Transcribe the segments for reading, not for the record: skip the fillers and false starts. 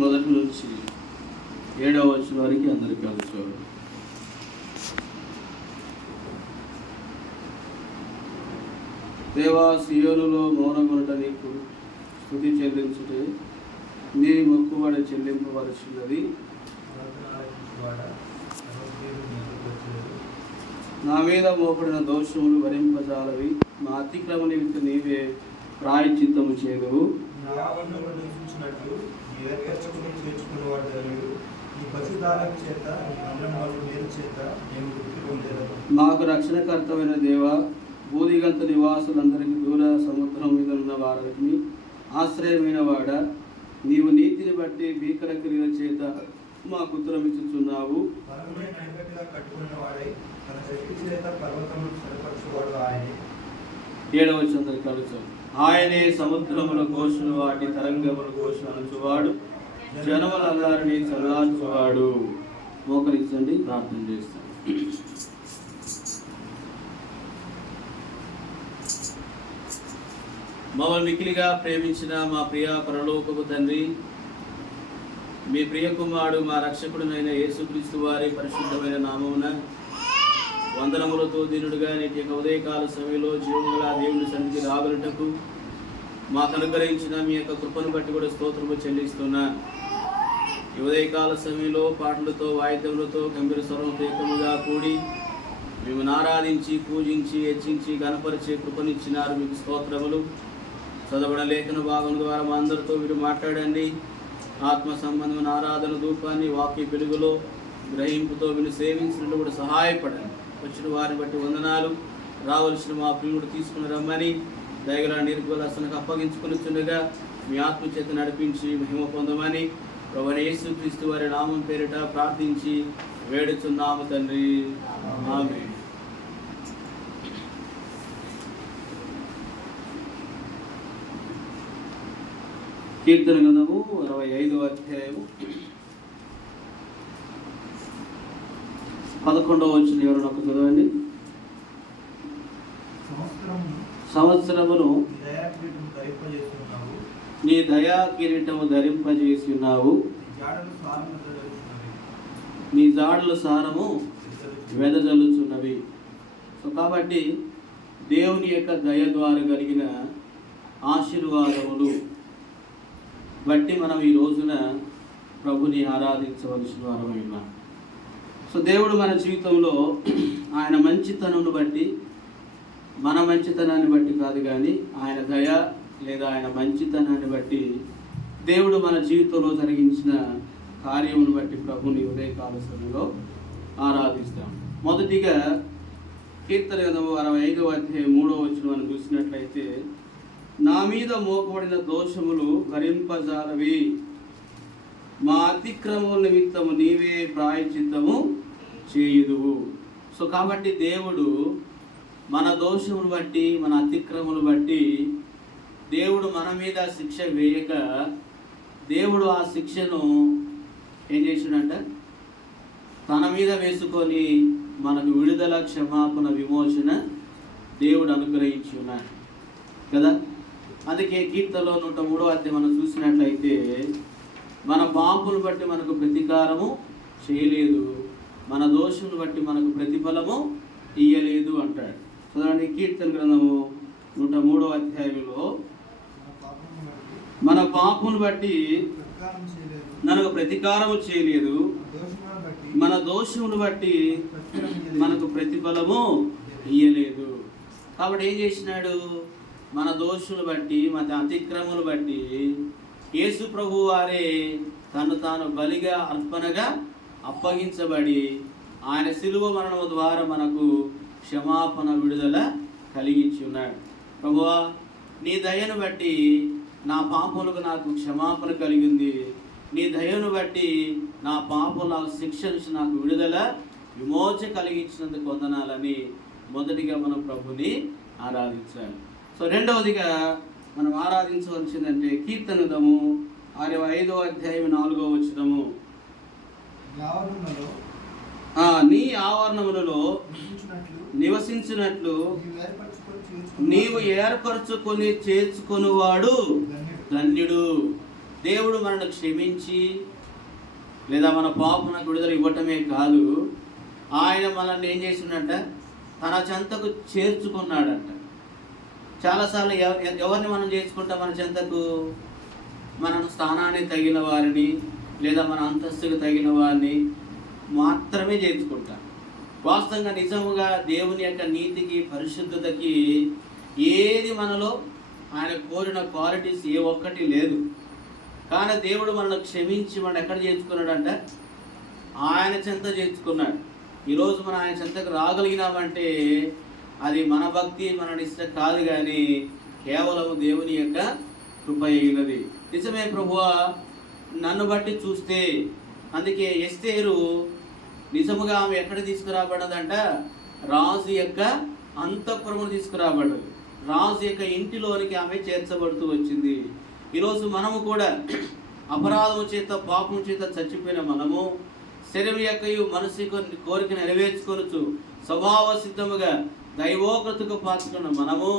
మొదటి నుంచి 7వ వచనం వరకు అందరికీ కలిసి దేవా, సియోనులో మౌనమునుట నీకు స్తుతి చెల్లించుటే నీ మొక్కుబడి చెల్లింపవలసినది. నా మీద మోపడిన దోషములు భరింపజాలవి, మా అతిక్రమ నిమిత్తం నీవే ప్రాయశ్చిత్తము చేయదువు. మాకు రక్షణకర్తమైన దేవా, భూదిగంత నివాసులందరికీ దూర సముద్రం మీద ఉన్న వారికి ఆశ్రయమైన వాడ, నీవు నీతిని బట్టి భీకర క్రియల చేత మాకు ఉత్తరమిచ్చుచున్నావు. ఏడవ వచనం కలుసు. ఆయనే సముద్రముల ఘోషను వాటి తరంగముల ఘోషణ అనుచువాడు, జనములందరినీ చల్లార్చువాడు. మోకరించండి, ప్రార్థన చేస్తాం. మమ్మల్ని మిక్కిలిగా ప్రేమించిన మా ప్రియ పరలోకపు తండ్రి, మీ ప్రియ కుమారుడు మా రక్షకుడునైన యేసుక్రీస్తు వారి పరిశుద్ధమైన నామమున వందనములతో దీనుడుగా నేటి ఉదయకాల సమయంలో జీవముగల దేవుని సన్నిధికి రాగలుటకు మాకు అనుగ్రహించిన మీ యొక్క కృపను బట్టి కూడా స్తోత్రము చెల్లిస్తున్నా. ఈ ఉదయకాల సమయంలో పాటలతో, వాయిద్యములతో, గంభీర స్వరంతో ఏకముగా కూడి మిమ్మల్ని ఆరాధించి, పూజించి, హెచ్చించి, గణపరిచే కృపనిచ్చినారు. మీకు స్తోత్రములు. చదవడం లేఖన భాగం ద్వారా మా అందరితో మీరు మాట్లాడండి. ఆత్మ సంబంధమైన ఆరాధన ధూపాన్ని వాక్య వెలుగులో గ్రహింపుతో వీళ్ళు సేవించినట్టు కూడా సహాయపడండి. వచ్చిన వారిని బట్టి వందనాలు. రావలసిన మా ప్రియుడు తీసుకుని రమ్మని దయగల నిర్గోలాసనకు అప్పగించుకునిచుండగా మీ ఆత్మ చేత నడిపించి మహిమ పొందమని ప్రభువైన యేసుక్రీస్తు వారి నామం పేరిట ప్రార్థించి వేడుచున్నాము తండ్రి, ఆమేన్. కీర్తన గ్రంథము 65వ అధ్యాయము 11వ వచనం ఎవరైనా ఒక చదవండి. సంవత్సరమును నీ దయా కిరీటము ధరింపజేసి ఉన్నావు, నీ జాడల సారము వెదజల్లుచున్నవి. సో కాబట్టి దేవుని యొక్క దయ ద్వారా కలిగిన ఆశీర్వాదములు బట్టి మనం ఈ రోజున ప్రభుని ఆరాధించవలసిన వారమైన. సో దేవుడు మన జీవితంలో ఆయన మంచితనాన్ని బట్టి, మన మంచితనాన్ని బట్టి కాదు కానీ ఆయన దయ లేదా ఆయన మంచితనాన్ని బట్టి దేవుడు మన జీవితంలో జరిగించిన కార్యమును బట్టి ప్రభుని ఉదయకాల సమయంలో ఆరాధిస్తాం. మొదటిగా కీర్తన గ్రంథము 65వ అధ్యాయం 3వ వచనం మనం చూసినట్లయితే, నా మీద మోపబడిన దోషములు భరింపజాలవి, మా అతిక్రమముల నిమిత్తము నీవే ప్రాయశ్చిత్తము చేయుదువు. సో కాబట్టి దేవుడు మన దోషములు బట్టి, మన అతిక్రమములు బట్టి దేవుడు మన మీద శిక్ష వేయక, దేవుడు ఆ శిక్షను ఏం చేసినంట తన మీద వేసుకొని మనకు విడుదల, క్షమాపణ, విమోచన దేవుడు అనుగ్రహించి ఉన్నాడు కదా. అందుకే కీర్తనలో 103వ అధ్యాయం మనం చూసినట్లయితే, మన పాపమును బట్టి మనకు ప్రతీకారము చేయలేదు, మన దోషమును బట్టి మనకు ప్రతిఫలము ఇయ్యలేదు అంటాడు. చూడండి, కీర్తన గ్రంథము 103వ అధ్యాయంలో, మన పాపమును బట్టి మనకు ప్రతీకారము చేయలేదు, మన దోషమును బట్టి మనకు ప్రతిఫలము ఇయ్యలేదు. కాబట్టి ఏం చేసినాడు? మన దోషులు బట్టి, మన అతిక్రమములు బట్టి యేసు ప్రభు వారే తను తాను బలిగా, అర్పణగా అప్పగించబడి ఆయన శిలువ మరణము ద్వారా మనకు క్షమాపణ, విడుదల కలిగించి ఉన్నాడు. ప్రభువా, నీ దయను బట్టి నా పాపములకు నాకు క్షమాపణ కలిగింది, నీ దయను బట్టి నా పాపముల శిక్ష నుంచి నాకు విడుదల, విమోచన కలిగించినందుకు వందనాలని మొదటిగా మనం ప్రభుని ఆరాధించాలి. సో రెండవదిగా మనం ఆరాధించవలసిందంటే కీర్తన గ్రంథము 65వ అధ్యాయం 4వ వచనము, నీ ఆవరణములలో నివసించినట్లు నీవు ఏర్పరచుకొని చేర్చుకొనివాడు ధన్యుడు. దేవుడు మనల్ని క్షమించి లేదా మన పాపమునకు విడుదల ఇవ్వటమే కాదు, ఆయన మనల్ని ఏం చేసిండంట, తన చెంతకు చేర్చుకున్నాడంట. చాలాసార్లు ఎవరిని మనం చేసుకుంటాం? మన చెంతకు మన స్థానాన్ని తగిన వారిని లేదా మన అంతస్తుకు తగిన వారిని మాత్రమే చేర్చుకుంటాం. వాస్తవంగా నిజముగా దేవుని యొక్క నీతికి, పరిశుద్ధతకి ఏది మనలో ఆయన కోరిన క్వాలిటీస్ ఏ ఒక్కటి లేదు. కానీ దేవుడు మనల్ని క్షమించి మనం ఎక్కడ చేర్చుకున్నాడంట? ఆయన చెంత చేర్చుకున్నాడు. ఈరోజు మనం ఆయన చెంతకు రాగలిగినామంటే అది మన భక్తి, మన నిష్ట కాదు, కానీ కేవలం దేవుని యొక్క కృప అయినది. నిజమే ప్రభువా, నన్ను బట్టి చూస్తే. అందుకే ఎస్తేరు నిజముగా ఆమె ఎక్కడ తీసుకురాబడ్డదంట? రాజు యొక్క అంతఃపురమును తీసుకురాబడ్డది. రాజు యొక్క ఇంటిలోనికి ఆమె చేర్చబడుతూ వచ్చింది. ఈరోజు మనము కూడా అపరాధము చేత, పాపము చేత చచ్చిపోయిన మనము శరీరం యొక్క మనసు కోరిక నెరవేర్చుకొనొచ్చు స్వభావ సిద్ధముగా దైవోకృతకు పాల్చుకున్న మనము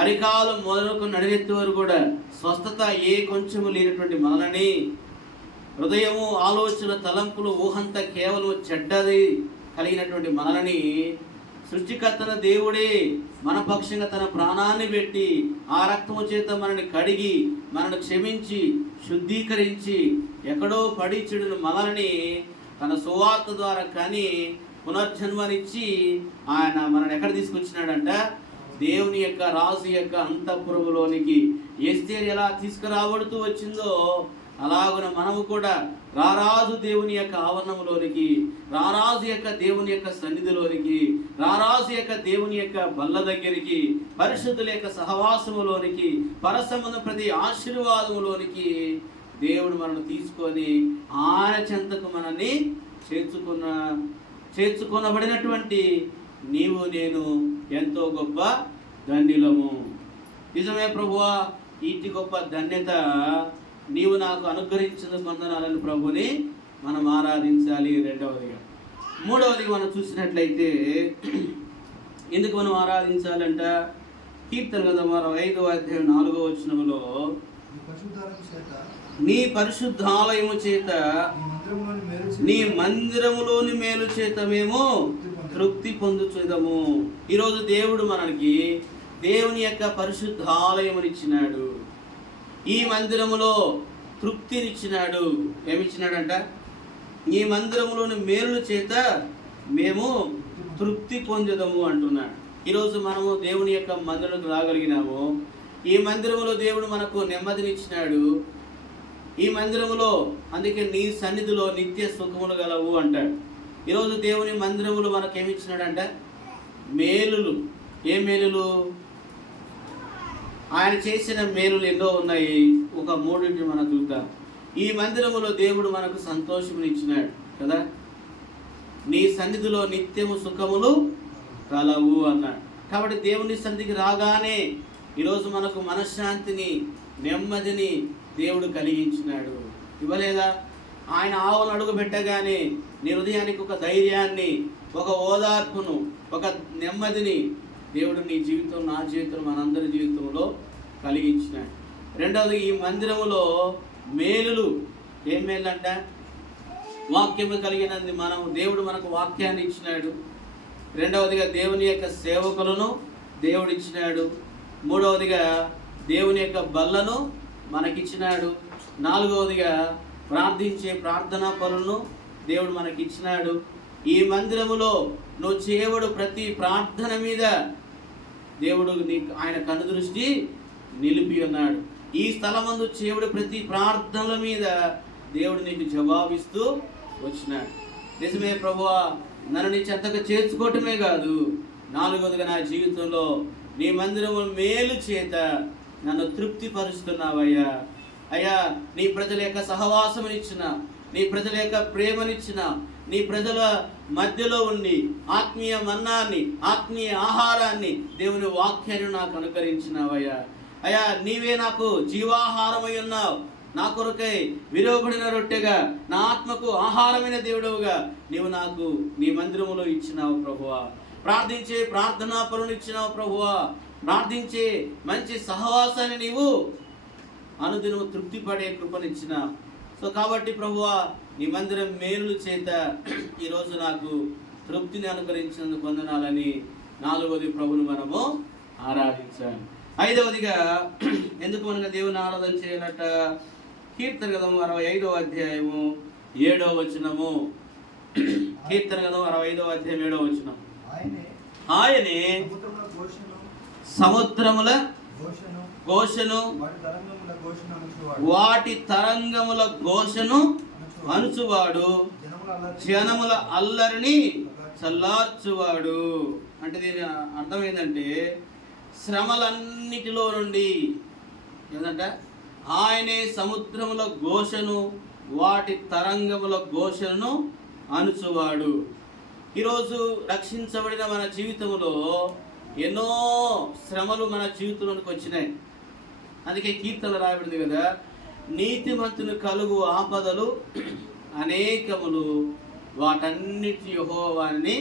అరికాలం మొదలుకు నడినెత్తి వరకు కూడా స్వస్థత ఏ కొంచెము లేనటువంటి మనలని, హృదయము, ఆలోచన, తలంపులు, ఊహంత కేవలం చెడ్డది కలిగినటువంటి మనలని సృష్టికర్తన దేవుడే మన పక్షంగా తన ప్రాణాన్ని పెట్టి ఆ రక్తము చేత మనని కడిగి, మనను క్షమించి, శుద్ధీకరించి, ఎక్కడో పడి చెడును మనల్ని తన సువార్త ద్వారా కానీ పునర్జన్మనిచ్చి ఆయన మనల్ని ఎక్కడ తీసుకొచ్చినాడంట? దేవుని యొక్క రాజు యొక్క అంతఃపురములోనికి. ఎస్తేరు ఎలా తీసుకురాబడుతూ వచ్చిందో అలాగున మనము కూడా రారాజు దేవుని యొక్క ఆవరణంలోనికి, రారాజు యొక్క దేవుని యొక్క సన్నిధిలోనికి, రారాజు యొక్క దేవుని యొక్క బల్ల దగ్గరికి, పరిశుద్ధుల యొక్క సహవాసములోనికి, పరసంబంధ ప్రతి ఆశీర్వాదములోనికి దేవుడు మనల్ని తీసుకొని ఆయన చెంతకు మనల్ని చేర్చుకొనబడినటువంటి నీవు నేను ఎంతో గొప్ప ధన్యులము. నిజమే ప్రభువా, ఇట్టి గొప్ప ధన్యత నీవు నాకు అనుగ్రహించిన వందనాలను ప్రభుని మనం ఆరాధించాలి. రెండవదిగా. మూడవదిగా మనం చూసినట్లయితే ఎందుకు మనం ఆరాధించాలంట? కీర్తన గ్రంథం 5వ అధ్యాయం 4వ వచనములో నీ పరిశుద్ధాలయము చేత, నీ మందిరములోని మేలు చేత మేము తృప్తి పొందుచుదము. ఈరోజు దేవుడు మనకి దేవుని యొక్క పరిశుద్ధాలయమునిచ్చినాడు. ఈ మందిరములో తృప్తినిచ్చినాడు. ఏమిచ్చినాడంట? ఈ మందిరములోని మేలుల చేత మేము తృప్తి పొందుదము అంటున్నాడు. ఈరోజు మనము దేవుని యొక్క మందిరంకు రాగలిగినాము. ఈ మందిరములో దేవుడు మనకు నెమ్మదినిచ్చినాడు. ఈ మందిరములో, అందుకే నీ సన్నిధిలో నిత్య సుఖములు గలవు అంటాడు. ఈరోజు దేవుని మందిరములు మనకు ఏమిచ్చినాడంట? మేలులు. ఏ మేలులు? ఆయన చేసిన మేలులు ఎన్నో ఉన్నాయి. ఒక మూడింటిని మనం చూద్దాం. ఈ మందిరములో దేవుడు మనకు సంతోషమునిచ్చినాడు కదా. నీ సన్నిధిలో నిత్యము సుఖములు కలవు అన్నాడు. కాబట్టి దేవుని సన్నిధికి రాగానే ఈరోజు మనకు మనశ్శాంతిని, నెమ్మదిని దేవుడు కలిగించినాడు. ఇవ్వలేదా? ఆయన ఆవును అడుగు పెట్టగానే నీ హృదయానికి ఒక ధైర్యాన్ని, ఒక ఓదార్పును, ఒక నెమ్మదిని దేవుడు నీ జీవితం, నా జీవితం, మనందరి జీవితంలో కలిగించినాడు. రెండవది, ఈ మందిరములో మేలులు. ఏం మేలంట? వాక్యము కలిగినది. దేవుడు మనకు వాక్యాన్ని ఇచ్చినాడు. రెండవదిగా దేవుని యొక్క సేవకులను దేవుడు ఇచ్చినాడు. మూడవదిగా దేవుని యొక్క బల్లను మనకిచ్చినాడు. నాలుగవదిగా ప్రార్థించే ప్రార్థనా పనులను దేవుడు మనకిచ్చినాడు. ఈ మందిరములో నువ్వు చేయబడు ప్రతి ప్రార్థన మీద దేవుడు ఆయన కనుదృష్టి నిలిపి ఉన్నాడు. ఈ స్థలమందు చేయబడు ప్రతి ప్రార్థనల మీద దేవుడు నీకు జవాబిస్తూ వచ్చినాడు. నిజమే ప్రభువా, నన్ను నీ చెంతకు చేర్చుకోవటమే కాదు, నాలుగవదిగా నా జీవితంలో నీ మందిరము మేలు చేత నన్ను తృప్తిపరుస్తున్నావయ్యా. అయ్యా, నీ ప్రజల యొక్క సహవాసమునిచ్చిన, నీ ప్రజల యొక్క ప్రేమనిచ్చిన, నీ ప్రజల మధ్యలో ఉండి ఆత్మీయ మన్నాన్ని, ఆత్మీయ ఆహారాన్ని, దేవుని వాక్యాన్ని నాకు అనుకరించినావయ్యా. అయ్యా, నీవే నాకు జీవాహారమై ఉన్నావు. నా కొరకై విరవబడిన రొట్టెగా, నా ఆత్మకు ఆహారమైన దేవుడవుగా నీవు నాకు నీ మందిరములో ఇచ్చినావు ప్రభువా. ప్రార్థించే ప్రార్థనా పరుని ఇచ్చినావు ప్రభువా. ప్రార్థించే మంచి సహవాసాన్ని నీవు అనుదినము తృప్తి పడే కృపనిచ్చిన. సో కాబట్టి ప్రభువా, నీ మందిరం మేలు చేత ఈరోజు నాకు తృప్తిని అనుకరించినందుకు వందనాలని 4వది ప్రభుని మనము ఆరాధించాలి. 5వదిగా ఎందుకు మనకు దేవుని ఆరాధన చేయాలట? కీర్తన గ్రంథం 65వ అధ్యాయము 7వ వచనము. కీర్తన గ్రంథం 65వ అధ్యాయం 7వ వచనం. ఆయనే సముద్రముల ఘోషను వాటి తరంగముల ఘోషను అణుచువాడు, జనముల అల్లరిని చల్లార్చువాడు. అంటే దీని అర్థం ఏంటంటే శ్రమలన్నిటిలో నుండి ఏంటంటే ఆయనే సముద్రముల ఘోషను వాటి తరంగముల ఘోషను అణుచువాడు. ఈరోజు రక్షించబడిన మన జీవితంలో ఎన్నో శ్రమలు మన జీవితంలోనికి వచ్చినాయి. అందుకే కీర్తన రాయబడింది కదా, నీతిమంతుని కలుగు ఆపదలు అనేకములు, వాటన్నిటి యెహోవాని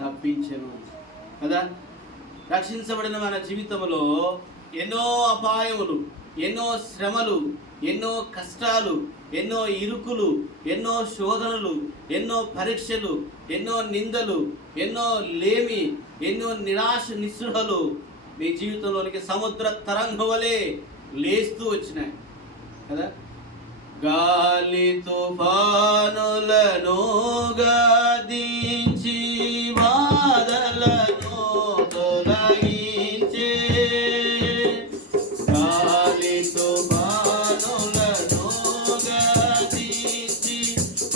తప్పించెను కదా. రక్షించబడిన మన జీవితంలో ఎన్నో అపాయములు, ఎన్నో శ్రమలు, ఎన్నో కష్టాలు, ఎన్నో ఇరుకులు, ఎన్నో శోధనలు, ఎన్నో పరీక్షలు, ఎన్నో నిందలు, ఎన్నో లేమి, ఎన్నో నిరాశ నిస్పృహలు మీ జీవితంలోనికి సముద్ర తరంగం వలె లేస్తూ వచ్చినాయి కదా. గాలి తుఫానులను గద్దించి బాధలను తొలగించే, గాలి తుఫానులను గద్దించి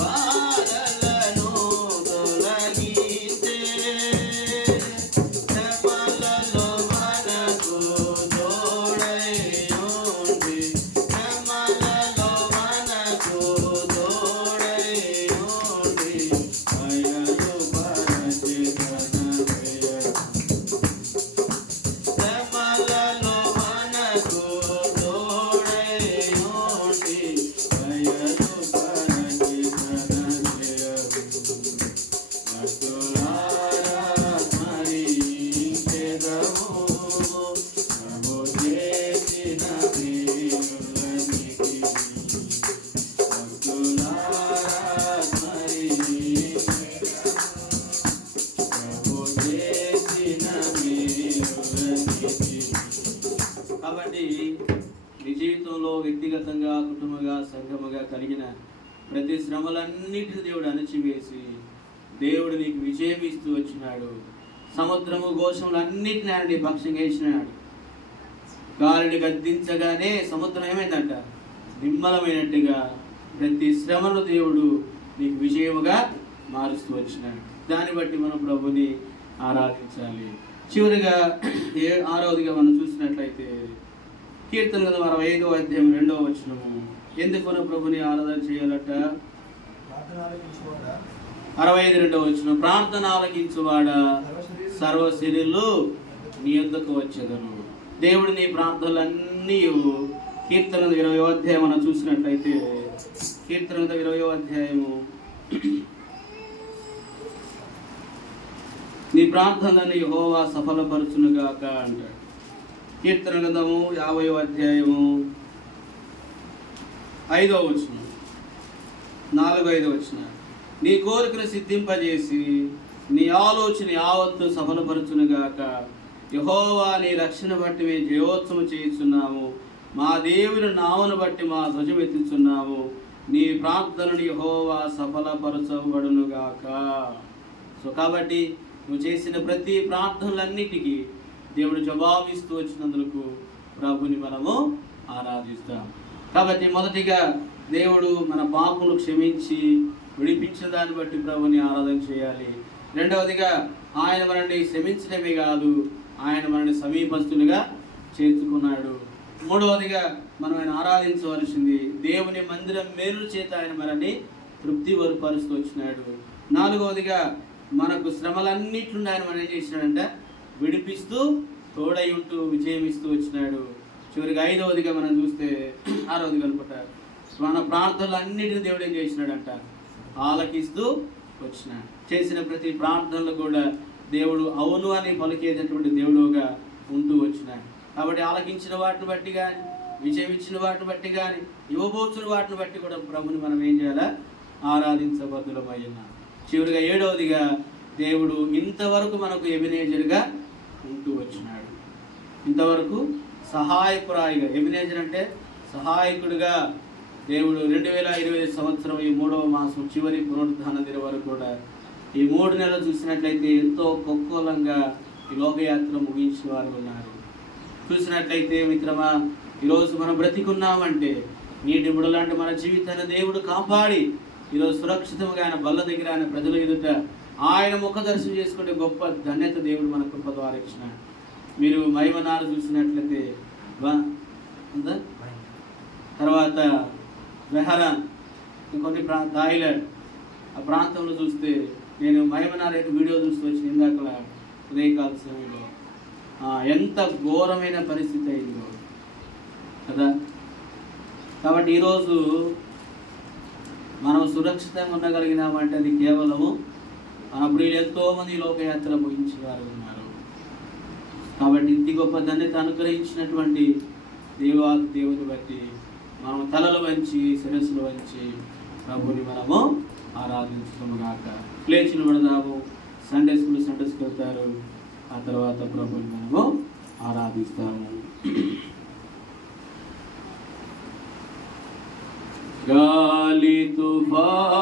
బాధలను తొలగించే, శ్రమలలో మనకు తోడై ఉండి, శ్రమలలో మనకు తోడై ఉండి బయలుపరచి తన దయ, శ్రమలలో మనకు తోడై ఉండి బయలుపరచి తన దయ. భక్తులారా స్మరించెదము, ప్రభు చేసిన మేలులన్నిటినీ. భక్తులారా స్మరించెదము, ప్రభు చేసిన మేలులన్నిటినీ. కాబట్టి నీ జీవితంలో వ్యక్తిగతంగా, కుటుంబంగా, సంఘముగా కలిగిన ప్రతి శ్రమలన్నిటిని దేవుడు అణచివేసి దేవుడు నీకు విజయం ఇస్తూ వచ్చినాడు. సముద్రము ఘోషములన్నిటిని ఆయన నీ పక్షంగా ఇచ్చినాడు. గాలిని గద్దించగానే సముద్రం ఏమైందంట? నిమ్మలమైనట్టుగా ప్రతి శ్రమను దేవుడు నీకు విజయముగా మారుస్తూ వచ్చినాడు. దాన్ని బట్టి మనం ప్రభుని ఆరాధించాలి. చివరిగా 6వదిగా మనం చూసినట్లయితే కీర్తన గ్రంథం 65వ అధ్యాయం 2వ వచనము. ఎందుకు మనం ప్రభుని ఆరాధన చేయాలట? 62వ వచనం. ప్రార్థన ఆలకించువాడా, సర్వశరీరులు నీ యొద్దకు వచ్చెదను. దేవుడు నీ ప్రార్థనలన్నీ కీర్తన 20వ అధ్యాయం మనం చూసినట్లయితే కీర్తన 20వ అధ్యాయము నీ ప్రార్థనలను యెహోవా సఫలపరచునుగాక అంటాడు. కీర్తన గ్రంథము 50వ అధ్యాయము 5వ వచనం, 4-5 వచనం. నీ కోరికను సిద్ధింపజేసి నీ ఆలోచన యావత్తు సఫలపరచునుగాక. యెహోవా నీ రక్షణ బట్టి మేము జయోత్సవం చేస్తున్నాము, మా దేవుని నామను బట్టి మా ధ్వజం ఎత్తుచున్నాము. నీ ప్రార్థనను యెహోవా సఫలపరచబడునుగాక. సో కాబట్టి నువ్వు చేసిన ప్రతి ప్రార్థనలన్నిటికీ దేవుడు జవాబిస్తూ వచ్చినందుకు ప్రభుని మనము ఆరాధిస్తాం. కాబట్టి మొదటిగా దేవుడు మన పాపములు క్షమించి విడిపించిన దాన్ని బట్టి ప్రభుని ఆరాధన చేయాలి. రెండవదిగా ఆయన మనల్ని క్షమించడమే కాదు, ఆయన మనల్ని సమీపస్తులుగా చేర్చుకున్నాడు. మూడవదిగా మనం ఆయన ఆరాధించవలసింది దేవుని మందిరం మేలు చేత ఆయన మనల్ని తృప్తి వరపరుస్తూ వచ్చినాడు. నాలుగవదిగా మనకు శ్రమలన్నిటి నుండి ఆయన మనం ఏం చేసినాడంటే విడిపిస్తూ తోడై ఉంటూ విజయం ఇస్తూ వచ్చినాడు. చివరికి 5వదిగా మనం చూస్తే 6వదిగా అనుకుంటా మన ప్రార్థనలన్నిటిని దేవుడు ఏం చేసినాడంట ఆలకిస్తూ వచ్చినాడు. చేసిన ప్రతి ప్రార్థనలు కూడా దేవుడు అవును అని పలికేటటువంటి దేవుడుగా ఉంటూ వచ్చినాడు. కాబట్టి ఆలకించిన వాటిని బట్టి కానీ విజయం ఇచ్చిన వాటిని బట్టి కానీ ఇవ్వబోతున్న వాటిని బట్టి కూడా ప్రభుని మనం ఏం చేయాలా? ఆరాధించబద్దులమై ఉన్నాం. చివరిగా 7వదిగా దేవుడు ఇంతవరకు మనకు ఎబినేజర్గా ఉంటూ వచ్చినాడు. ఇంతవరకు సహాయకురాయిగా, ఎబినేజర్ అంటే సహాయకుడిగా దేవుడు 2020 సంవత్సరం ఈ 3వ మాసం చివరి పునరుద్ధాన దిన వరకు కూడా ఈ 3 నెలలు చూసినట్లయితే ఎంతో కొక్కోలంగా ఈ లోకయాత్ర ముగించిన వారు ఉన్నారు. చూసినట్లయితే మిత్రమా, ఈరోజు మనం బ్రతికున్నామంటే నీటి బుడలాంటి మన జీవితాన్ని దేవుడు కాపాడి ఈరోజు సురక్షితంగా ఆయన బల్ల దగ్గర ఆయన ప్రజల ఎదుట ఆయన ముఖ దర్శనం చేసుకునే గొప్ప ధన్యత దేవుడు మన కృప ద్వారా ఇచ్చినాడు. మీరు మైమనారు చూసినట్లయితే తర్వాత బెహరాన్, ఇంకొన్ని థాయిలాండ్ ఆ ప్రాంతంలో చూస్తే నేను మైమనార్ యొక్క వీడియో చూస్తూ వచ్చి ఇందాక ఉదయకాల సమయంలో ఎంత ఘోరమైన పరిస్థితి అయిందో కదా. కాబట్టి ఈరోజు మనం సురక్షితంగా ఉండగలిగినామంటే అది కేవలము అప్పుడు ఎంతోమంది లోకయాత్ర ముగించిన వారు ఉన్నారు. కాబట్టి ఇంటి గొప్ప ధన్యత అనుగ్రహించినటువంటి దేవుని బట్టి మనం తలలు వంచి శిరస్సులు వంచి ప్రభుని మనము ఆరాధించడము కాక లేచిన పడదాము. సండే స్కూల్కి వెళ్తారు, ఆ తర్వాత ప్రభుని మనము ఆరాధిస్తాము. గాలి తుఫాను